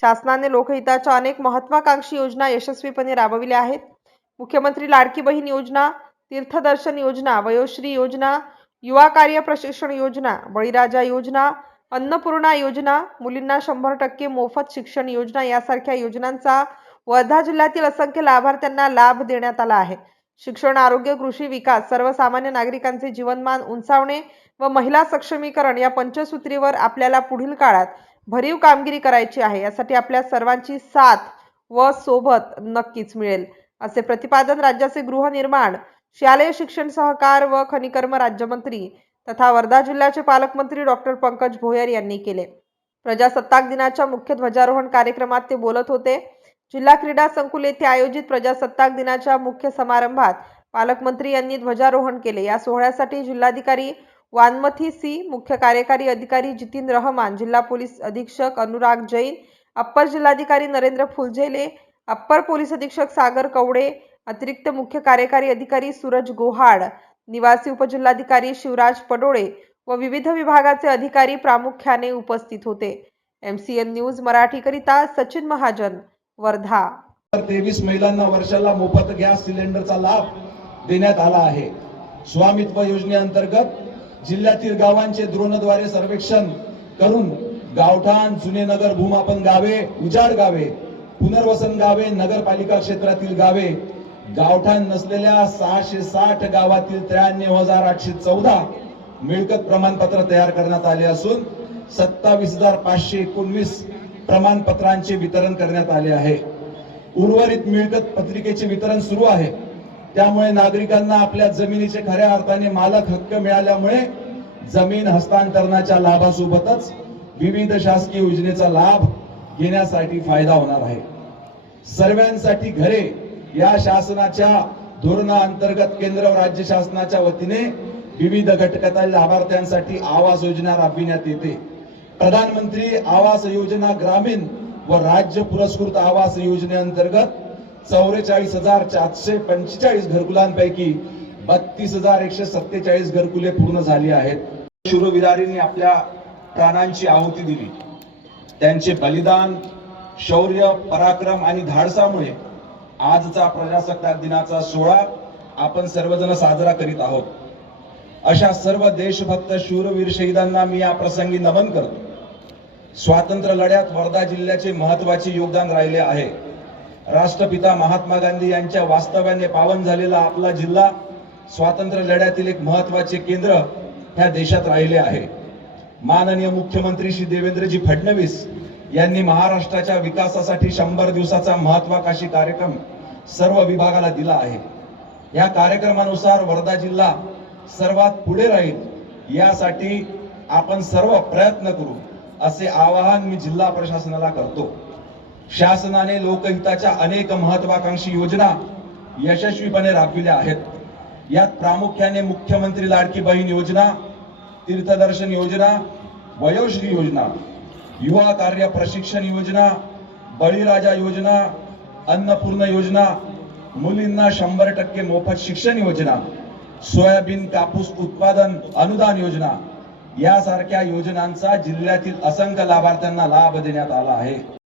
शासनाने लोकहिताच्या अनेक महत्वाकांक्षी योजना यशस्वीपणे राबविल्या आहेत. मुख्यमंत्री लाडकी बहीण योजना तीर्थदर्शन योजना वयोश्री योजना युवा कार्य प्रशिक्षण योजना बळीराजा योजना अन्नपूर्णा योजना मुलींना शंभर टक्के मोफत शिक्षण योजना यासारख्या योजनांचा वर्धा जिल्ह्यातील असंख्य लाभार्थ्यांना लाभ देण्यात आला आहे. शिक्षण आरोग्य कृषी विकास सर्वसामान्य नागरिकांचे जीवनमान उंचावणे व महिला सक्षमीकरण या पंचसूत्रीवर आपल्याला पुढील काळात भरीव कामगिरी करायची आहे यासाठी आपल्या सर्वांची साथ व सोबत नक्कीच मिळेल असे प्रतिपादन राज्याचे गृहनिर्माण शालेय शिक्षण सहकार व खनिकर्म राज्यमंत्री तथा वर्धा जिल्ह्याचे पालकमंत्री डॉक्टर पंकज भोयर यांनी केले. प्रजासत्ताक दिनाच्या मुख्य ध्वजारोहण कार्यक्रमात ते बोलत होते. जिल्हा क्रीडा संकुल येथे आयोजित प्रजासत्ताक दिनाच्या मुख्य समारंभात पालकमंत्री यांनी ध्वजारोहण केले. या सोहळ्यासाठी जिल्हाधिकारी वानमथी सी मुख्य कार्यकारी अधिकारी जितीन रहमान जिल्हा पोलीस अधीक्षक अनुराग जैन अप्पर जिल्हाधिकारी नरेंद्र फुलझेले अप्पर पोलीस अधीक्षक सागर कवडे अतिरिक्त मुख्य कार्यकारी अधिकारी सूरज गोहाड निवासी उपजिल्हाधिकारी शिवराज पडोळे व विविध विभागाचे अधिकारी प्रामुख्याने उपस्थित होते. एम सी एन न्यूज मराठीकरिता सचिन महाजन वर्धा. तेवीस महिलांना वर्षाला मोफत गॅस सिलेंडरचा लाभ देण्यात आला आहे. स्वामित्व योजनेअंतर्गत जिल्ह्यातील गावांचे द्रोणद्वारे सर्वेक्षण करून गावठाण जुने नगर भूमापन गावे उजाड गावे पुनर्वसन गावे नगरपालिका क्षेत्रातील गावे गावठाण नसलेल्या सहाशे साठ गावातील त्र्याण्णव हजार आठशे चौदा मिळकत प्रमाणपत्र तयार करण्यात आले असून सत्तावीस हजार पाचशे एकोणवीस प्रमाणपत्रांचे वितरण करण्यात आले आहे. उर्वरित मिळकत पत्रिकेचे वितरण सुरू आहे. त्यामुळे नागरिकांना आपल्या जमिनीचे खऱ्या अर्थाने मालक हक्क मिळाल्यामुळे जमीन हस्तांतरणाच्या लाभासोबतच विविध शासकीय योजनेचा लाभ घेण्यासाठी फायदा होणार आहे. सर्वांसाठी घरे या शासनाच्या धोरणाअंतर्गत केंद्र व राज्य शासनाच्या वतीने विविध घटकातील लाभार्थ्यांसाठी आवास योजना राबविण्यात येते. प्रधानमंत्री आवास योजना ग्रामीण व राज्य पुरस्कृत आवास योजनेअंतर्गत चौवेचाळीस हजार चारशे पंचेचाळीस घरकुलांपैकी बत्तीस हजार एकशे सत्तेचाळीस घरकुले पूर्ण झाली आहेत. शूरविरारींनी आपल्या प्राणांची आहुती दिली. त्यांचे बलिदान शौर्य पराक्रम आणि धाडसामुळे आजचा प्रजासत्ताक दिनाचा सोहळा आपण सर्वजण साजरा करीत आहोत. अशा सर्व देशभक्त शूरवीर शहीदांना मी या प्रसंगी नमन करतो. स्वातंत्र्य लढ्यात वर्धा जिल्ह्याचे महत्त्वाचे योगदान राहिले आहे. राष्ट्रपिता महात्मा गांधी यांच्या वास्तव्याने पावन झालेला आपला जिल्हा स्वातंत्र्य लढ्यातील एक महत्त्वाचे केंद्र ह्या देशात राहिले आहे. माननीय मुख्यमंत्री श्री देवेंद्रजी फडणवीस यांनी महाराष्ट्राच्या विकासासाठी शंभर दिवसाचा महत्वाकांक्षी कार्यक्रम सर्व विभागाला दिला आहे. या कार्यक्रमानुसार वर्धा जिल्हा सर्वात पुढे राहील यासाठी आपण सर्व प्रयत्न करू असे आवाहन मी जिल्हा प्रशासनाला करतो. शासनाने लोकहिताच्या अनेक महत्वाकांक्षी योजना यशस्वीपणे राबविल्या आहेत. यात प्रामुख्याने मुख्यमंत्री लाडकी बहीण योजना तीर्थदर्शन योजना वयोश्री योजना युवा कार्य प्रशिक्षण योजना बळीराजा योजना अन्नपूर्ण योजना मुलींना शंभर टक्के मोफत शिक्षण योजना सोयाबीन कापूस उत्पादन अनुदान योजना यासारख्या योजनांचा जिल्ह्यातील असंख्य लाभार्थ्यांना लाभ देण्यात आला आहे.